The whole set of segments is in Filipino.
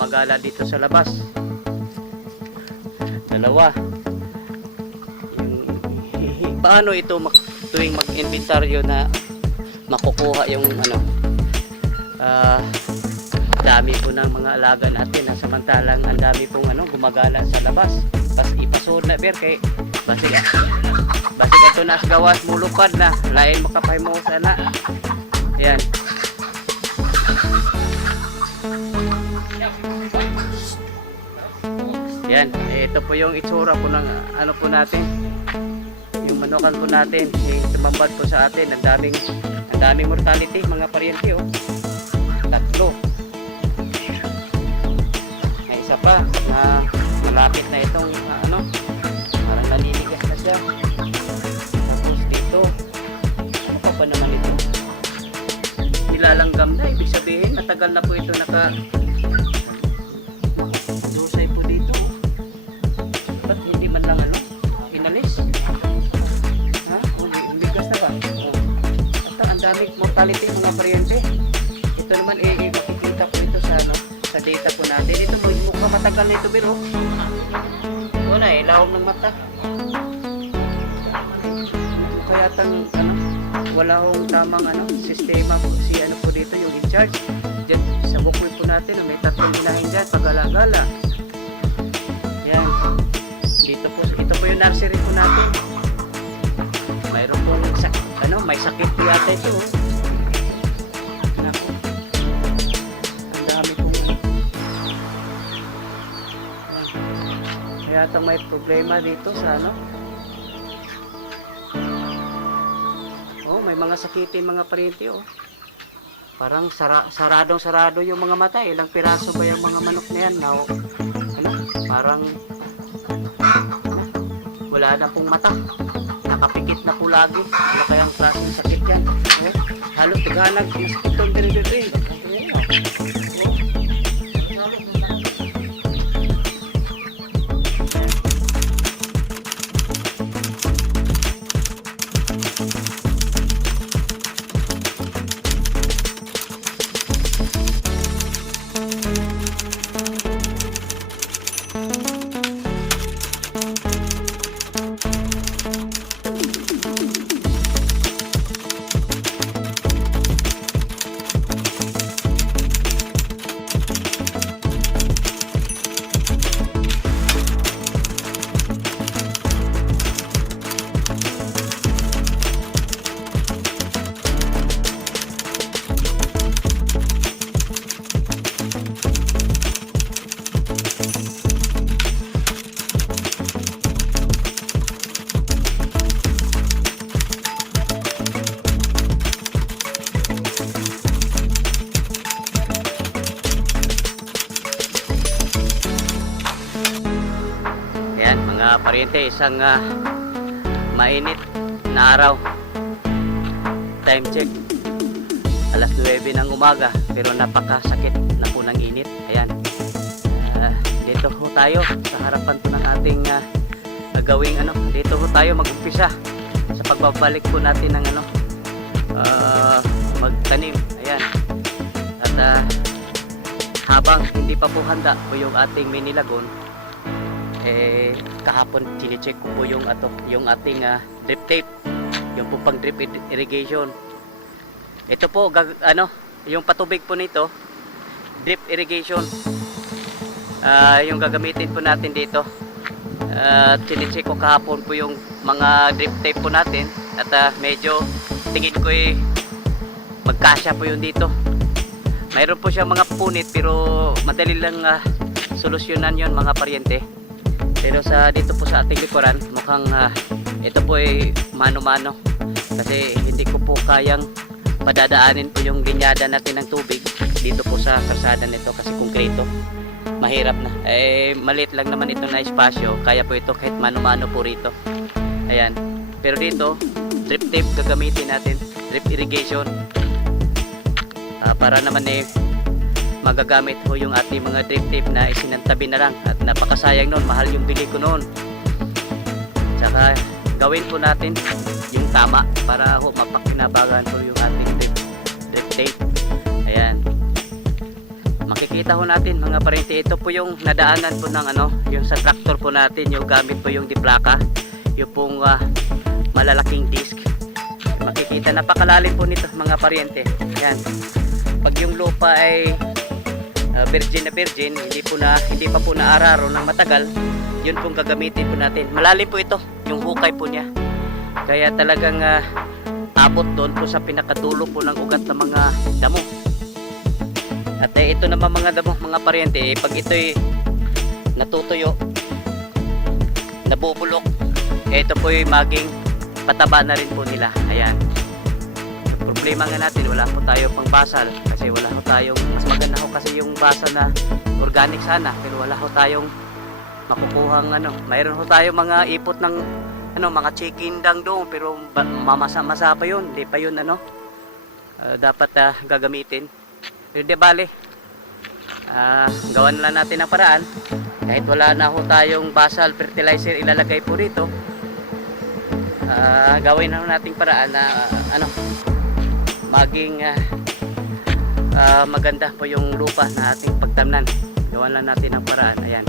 gumagala dito sa labas. Dalawa. Paano ito tuwing mag-inventaryo na makukuha yung dami po ng mga alaga natin na samantalang ang dami pong gumagala sa labas. Ipasod na ber kay basig ito na gawas mulupad na lain makapay mo sana. Ayan. Yan, ito po yung itsura po ng po natin. Yung manukan po natin, yung tumambad po sa atin, ang daming mortality mga paryente oh. Tatlo. May isa pa na malapit na itong parang naliligas na siya. Tapos dito, ano pa naman ito? Nilalanggam na, ibig sabihin matagal na po ito dusay po dito. Ba't hindi man lang inalis? Ha? Umigas na ba? At ang daming mortality mga paryente. Ito naman makikita po ito sa data po natin. Ito mukha matagal na ito pero wala lawag ng mata. Kaya wala hong tamang sistema po po dito yung in charge. Diyan sa bukid po natin may tatlong inahin dyan pagala-gala. Yan. Ito po yung nursery po natin. Mayroon po may sakit po yata ito. Naku. Ang dami po. Kaya may problema dito sa may mga sakitin mga paryente oh. Parang saradong-sarado yung mga mata. Ilang piraso ba yung mga manok na yan? Parang wala na pong mata. Nakapikit na po lagi. Wala kayang klaseng sakit yan. Halos tiganag. Itong diri-diri. Paryente, isang mainit na araw. Time check alas 9 ng umaga pero napakasakit na po ng init. Ayan, dito ho tayo sa harapan po ng ating gagawing dito ho tayo mag-umpisa sa pagbabalik po natin ng magtanim. Ayan, at habang hindi pa po handa po yung ating mini lagoon, kahapon chine-check ko po yung ating drip tape, yung po pang drip irrigation. Ito po yung patubig po nito, drip irrigation, yung gagamitin po natin dito. Chine-check ko kahapon po yung mga drip tape po natin at medyo tingin ko magkasya po yun dito. Mayroon po siya mga punit pero madali lang solusyonan yon mga paryente. Pero dito po sa ating likuran, mukhang ito po mano-mano. Kasi hindi ko po kayang padadaanin po yung linyada natin ng tubig dito po sa kalsada nito kasi konkreto. Mahirap na. Maliit lang naman ito na espasyo. Kaya po ito kahit mano-mano po rito. Ayan. Pero dito, drip tape gagamitin natin. Drip irrigation. Para naman magagamit ho yung ating mga drip tape na isinantabi na lang at napakasayang noon, mahal yung bili ko noon. Saka gawin po natin yung tama para ho mapakinabangan po yung ating drip tape. Ayan, makikita ho natin mga parente, ito po yung nadaanan po ng ano, yung sa tractor po natin, yung gamit po yung diplaka, yung pong malalaking disc. Makikita napakalalim po nito mga parente. Yan. Pag yung lupa ay virgin na virgin, hindi pa po naararo ng matagal, yun pong gagamitin po natin. Malalim po ito, yung hukay po niya. Kaya talagang abot doon po sa pinakadulo po ng ugat ng mga damo. At ito naman mga damo, mga parente, pag ito'y natutuyo, nabubulok, ito po'y maging pataba na rin po nila. Ayan. Yung problema nga natin, wala po tayo pang basal kasi wala po tayong, mas maganda ho kasi yung basal na organic sana, pero wala ho tayong makukuhang ano. Mayroon ho tayo mga ipot ng ano, mga chicken dang doon, pero mamasa-masa pa yun, hindi pa yun ano, dapat gagamitin. Pero di bale, gawan lang natin ang paraan. Kahit wala na ho tayong basal fertilizer ilalagay po dito, gawin na nating paraan na ano, maging maganda po yung lupa na ating pagtamnan. Gawan lang natin ang paraan. Ayan.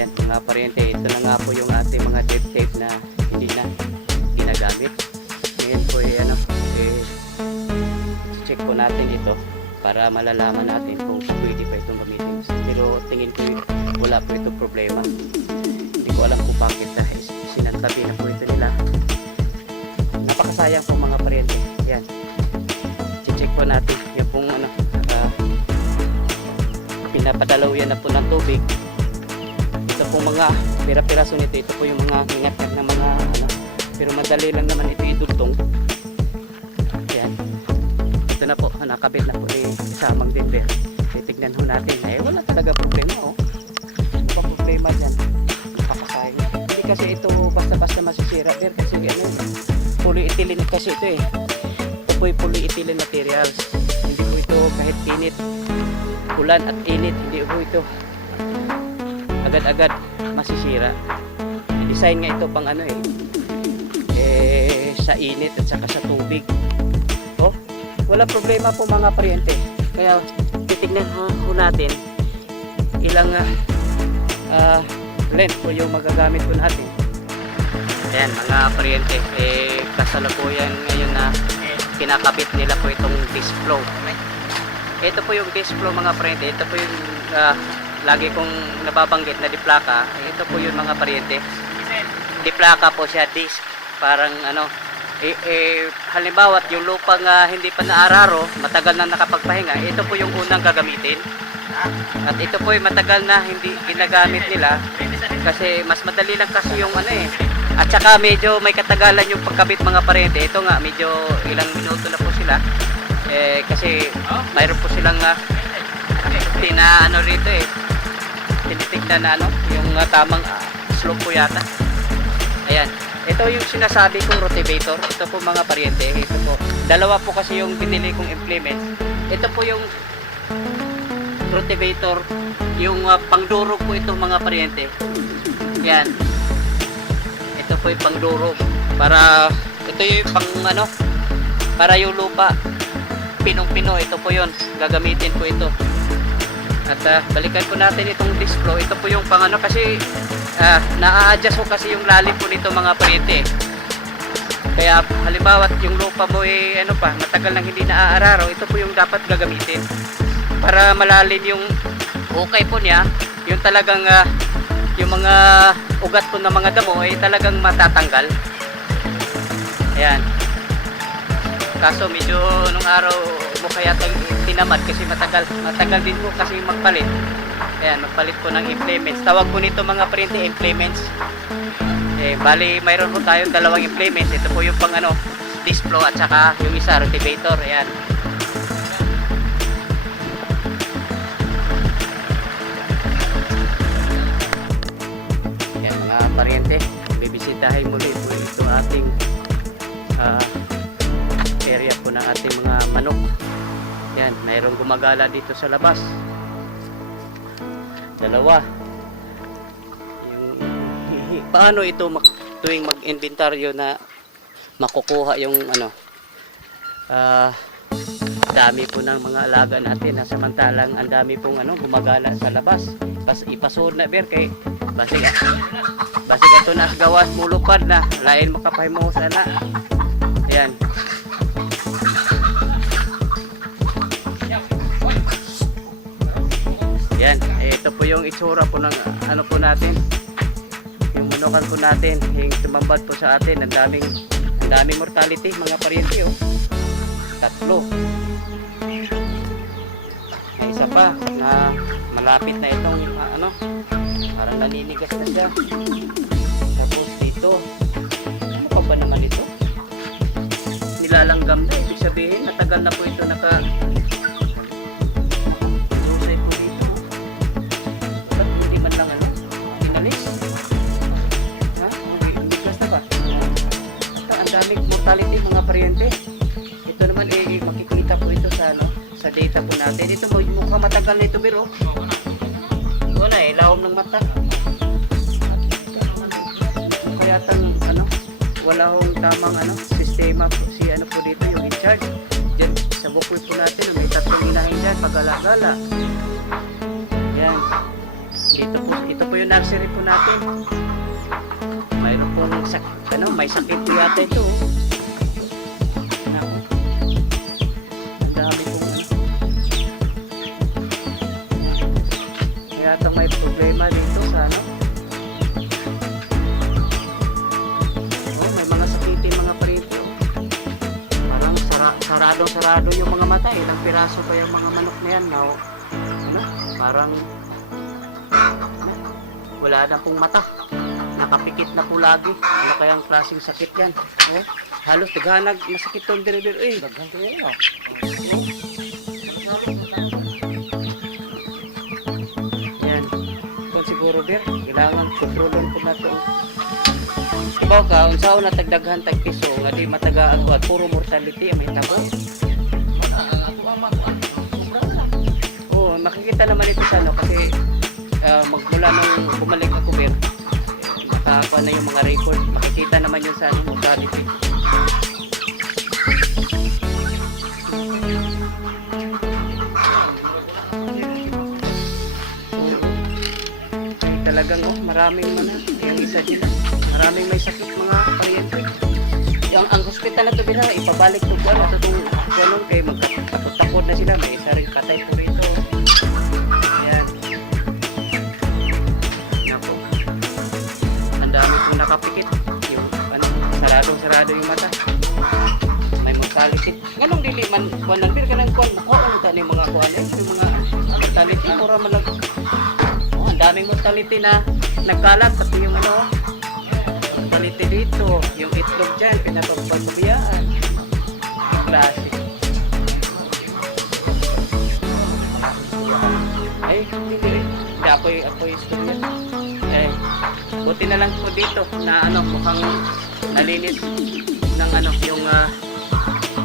Yan mga parente, ito na nga po yung ating mga dead tape na hindi na ginagamit. Ngayon po ano, check po natin ito para malalaman natin kung pwede pa itong gamitin. Pero tingin ko wala po itong problema. Hindi ko alam kung bakit sinantabi na po ito nila. Napakasayang po mga parente. Yan. Check po natin yung pong ano, pinapadalaw yan na po ng tubig. Ito po mga pira-piraso nito. Ito po yung mga ingat-ingat na mga ano, pero madali lang naman ito idugtong. Yan. Ito na po, nakabit na po ni Samang Denver. Titignan ho natin. Wala talaga problema, oh. Ano ba problema dyan? Nakakasayang. Hindi kasi ito basta-basta masisira. Pero kasi ano, polyethylene kasi ito eh. Ito po yung polyethylene materials. Hindi po ito kahit init, ulan at init, hindi po ito agad-agad masisira. Design nga ito pang ano sa init at saka sa tubig. Oh, wala problema po mga parente. Kaya titignan ho natin ilang length po yung magagamit po natin. Ayan mga parente, kasalukuyan ngayon na kinakabit nila po itong disc flow. Ito po yung disc flow mga parente. Ito po yung lagi kong nababanggit na diplaka. Ito po yung mga parente. Diplaka po siya, disc. Parang ano, halimbawa yung lupang hindi pa naararo, matagal na nakapagpahinga, ito po yung unang gagamitin. At ito po yung matagal na hindi ginagamit nila kasi mas madali lang kasi yung ano at saka medyo may katagalan yung pagkabit mga parente. Ito nga medyo ilang minuto na po sila kasi mayroon po silang na ano rito tinitignan na ano yung tamang slope po yata. Ayan. Ito yung sinasabi kong rotivator. Ito po mga parente. Ito po. Dalawa po kasi yung binili kong implements. Ito po yung rotivator. Yung pangdurog po ito mga parente. Yan. Ito po yung pangdurog. Para, ito yung pang ano, para yung lupa pinong-pino. Ito po yun. Gagamitin po ito. At balikan po natin itong disc flow. Ito po yung pang ano kasi na-a-adjust ko kasi yung lalim po nito mga parente. Kaya halimbawa yung lupa mo ano pa, matagal nang hindi naaararo, ito po yung dapat gagamitin para malalim yung hukay po niya, yung talagang yung mga ugat po ng mga damo talagang matatanggal. Ayan. Kaso medyo nung araw mo kaya tinamad kasi matagal din mo kasi magpalit. Ayan, magpalit po ng implements. Tawag po nito mga parente implements. Bali mayroon po tayong dalawang implements. Ito po yung pang ano, disc flow at saka yung isa rotivator. Ayan. Ayan mga parente, bibisitahin muli po ito ating area po ng ating mga manok. Ayan, mayroong gumagala dito sa labas. Dalawa. Yung paano ito tuwing mag-inventaryo na makukuha yung ano dami po ng mga alaga natin na samantalang ang dami pong gumagala sa labas. Ipasod na ber kay basig ato na gawas mulupad na lain makapahimo sana. Ayan. Yan, ito po yung itsura po ng po natin. Yung manukan po natin, yung tumambad po sa atin, ang daming mortality mga paryente oh. 3. May isa pa na malapit na itong parang naninigas na siya. Tapos dito, ano pa ba naman ito? Nilalanggam na, ibig sabihin matagal na po ito lusay po dito. Ba't hindi man lang inalis? Ha? Umigas na ba? Ang daming mortality mga paryente. Ito naman makikita po ito sa data po natin. Ito po mukhang matagal na ito biro. Ito na lawom ng mata. Kaya wala hong tamang sistema po po dito yung in-charge. Diyan sa bukoy po natin may 3 inahin dyan pag-alagala. Yan. Ito po yung nursery po natin. Mayroon pong may sakit po yata ito. Ang dami pong kaya may problema dito sa may mga sakitin mga parito. Parang sarado yung mga mata. Ilang piraso pa yung mga manok na yan. Parang wala na pong mata. Nakapikit na po lagi. Ano kayang klaseng sakit yan? Halos tighanag masakit tong dire-dire. Daghan ko yan. Yan. Kung siguro dir, kailangan kontrolon po na ito. Ibaw ka, unsaon na tagdaghan tagpiso nga di mataga at puro mortality ang mahitabo. Makikita naman ito sa kasi magmula nung bumalik ako ber, makakuha na yung mga record. Makikita naman yun sa mortality. Talagang maraming yung isa din. Maraming may sakit mga paryente. Ang hospital na ito bira, ipabalik ito po itong kay magkatakot na sila. May isa rin patay po rito. Ayan. Napo. Ang dami po nakapikit. Yung sarado yung mata. May mortality. Ganong dili man kuan lang bir kanang kuan makuha ni mga kuan yung mga mortality mura malag. Ang daming mortality na nagkalat pati yung mortality dito, yung itlog dyan pinapagpagpabiyaan. Klase. Ay, hindi apoy istorya. Buti na lang po dito na mukhang nalinis ng yung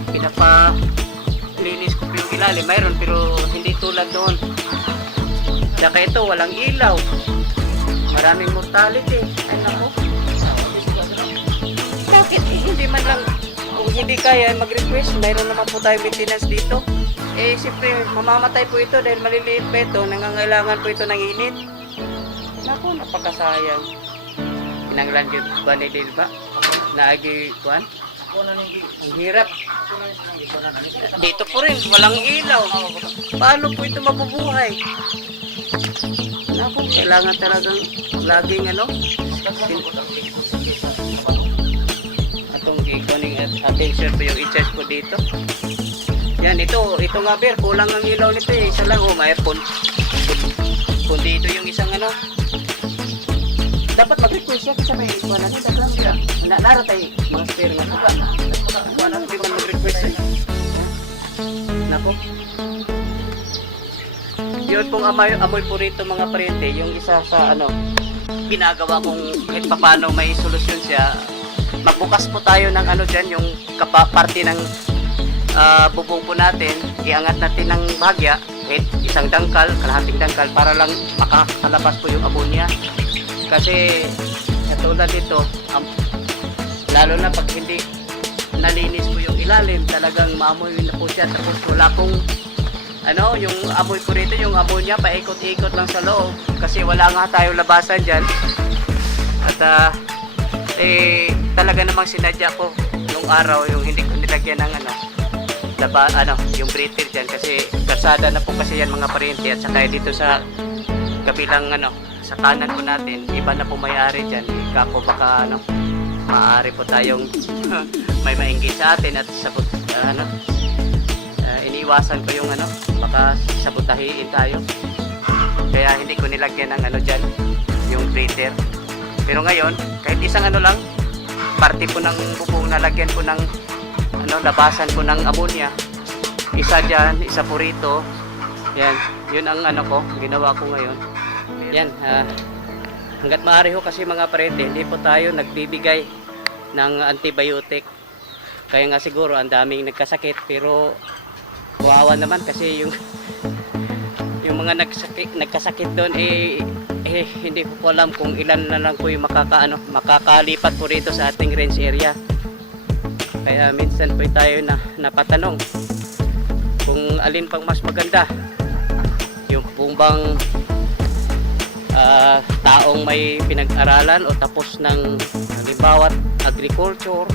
pinapalinis ko yung ilalim. Mayroon pero hindi tulad doon. Saka ito walang ilaw. Maraming mortality. Ay nako. Bakit hindi man lang kung hindi kaya mag-request, mayroon naman po tayo maintenance dito. Siyempre mamamatay po ito dahil maliliit pa ito, nangangailangan po ito ng init. Naku, napakasayang. Pinanglan yun ba ni Dilba? Naagi kuan? Ang hirap. Dito po rin, walang ilaw. Paano po ito mabubuhay? Naku, kailangan talagang laging atong ikuning attention po yung i-charge po dito. Yan, ito nga ber, kulang ang ilaw nito isa lang may kung dito yung isang dapat mag-request siya kasi may kuha natin lang siya naratay mga spare nga suka kuha natin di man mag-request siya. Nako, yun pong amoy po rito mga paryente, yung isa sa ginagawa kong kahit paano may solusyon siya. Magbukas po tayo ng dyan, yung parte ng bubong po natin, iangat natin ng bahagya, isang dangkal, kalahating dangkal para lang makakalabas po yung ammonia. Kasi katulad dito, lalo na pag hindi nalinis ko yung ilalim, talagang maamoy na po siya. Tapos wala pong yung amoy ko rito, yung amoy niya paikot-ikot lang sa loob kasi wala nga tayong labasan dyan. At talaga namang sinadya ko nung araw yung hindi ko nilagyan ng yung breather dyan kasi kasada na po kasi yan mga pariente. At saka dito sa kabilang sa kanan po natin, iba na po may-ari dyan. Kako baka maaari po tayong may mainggit sa atin at sabot iniiwasan ko yung baka sabotahiin tayo. Kaya hindi ko nilagyan ng dyan, yung breather. Pero ngayon, kahit isang lang, parte po ng bubong nalagyan ko ng labasan po ng ammonia. Isa dyan, isa po rito. Yan, yun ang ginawa ko ngayon. Yan, hanggat maaari ho kasi mga parente, hindi po tayo nagbibigay ng antibiotic. Kaya nga siguro ang daming nagkasakit, pero kawawa naman kasi yung mga nagkasakit doon hindi ko po alam kung ilan na lang po yung makakalipat po rito sa ating range area. Kaya minsan po tayo napatanong kung alin pang mas maganda, yung pong bang taong may pinag-aralan o tapos ng halimbawa agriculture,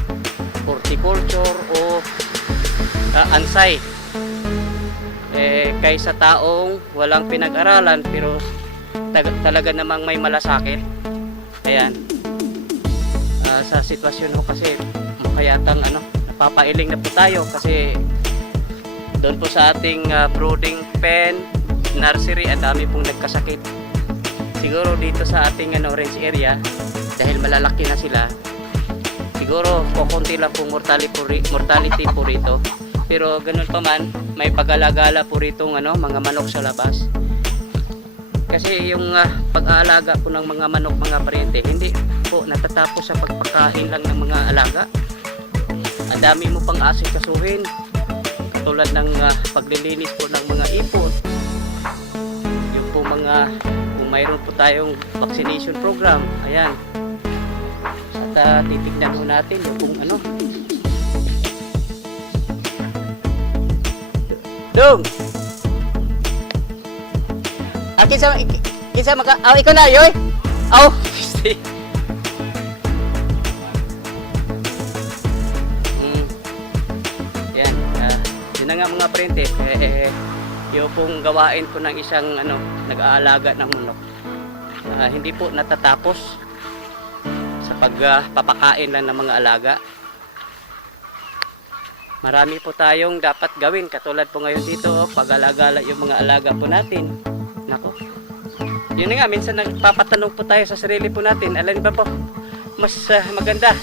horticulture o ansay, kaysa taong walang pinag-aralan pero talaga namang may malasakit. Ayan, sa sitwasyon ko kasi kayatang napapailing na po tayo kasi doon po sa ating brooding pen, nursery, ang dami pong nagkasakit. Siguro dito sa ating range area, dahil malalaki na sila, siguro kukunti lang po mortality po rito. Pero ganun pa man, may pag-alagala po rito mga manok sa labas. Kasi yung pag-aalaga po ng mga manok, mga pariente, hindi po natatapos sa pagpakain lang ng mga alaga. Ang dami mo pang asikasuhin, katulad ng paglilinis po ng mga ipot, yung po kung mayroon po tayong vaccination program. Ayan, at titignan po natin yung kung Dong! Kinsa maka... ikaw na, yoy! Yan. Yun na nga mga parente. Yung pong gawain ko ng isang nag-aalaga ng manok. Hindi po natatapos sa pagpapakain lang ng mga alaga. Marami po tayong dapat gawin, katulad po ngayon dito, pag-alagala yung mga alaga po natin. Nako. Yun nga, minsan nagpapatanong po tayo sa sarili po natin, alin ba po mas maganda?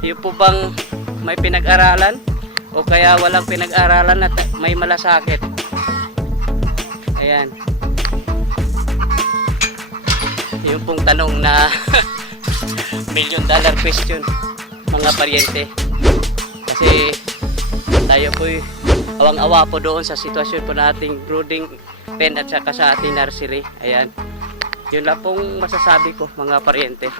Yung po bang may pinag-aralan o kaya walang pinag-aralan at may malasakit? Ayan. Yung pong tanong na $1 million question, mga paryente. Kasi tayo po'y awang-awa po doon sa sitwasyon po nating brooding pen at saka sa ating nursery. Ayan, yun lang pong masasabi ko mga paryente.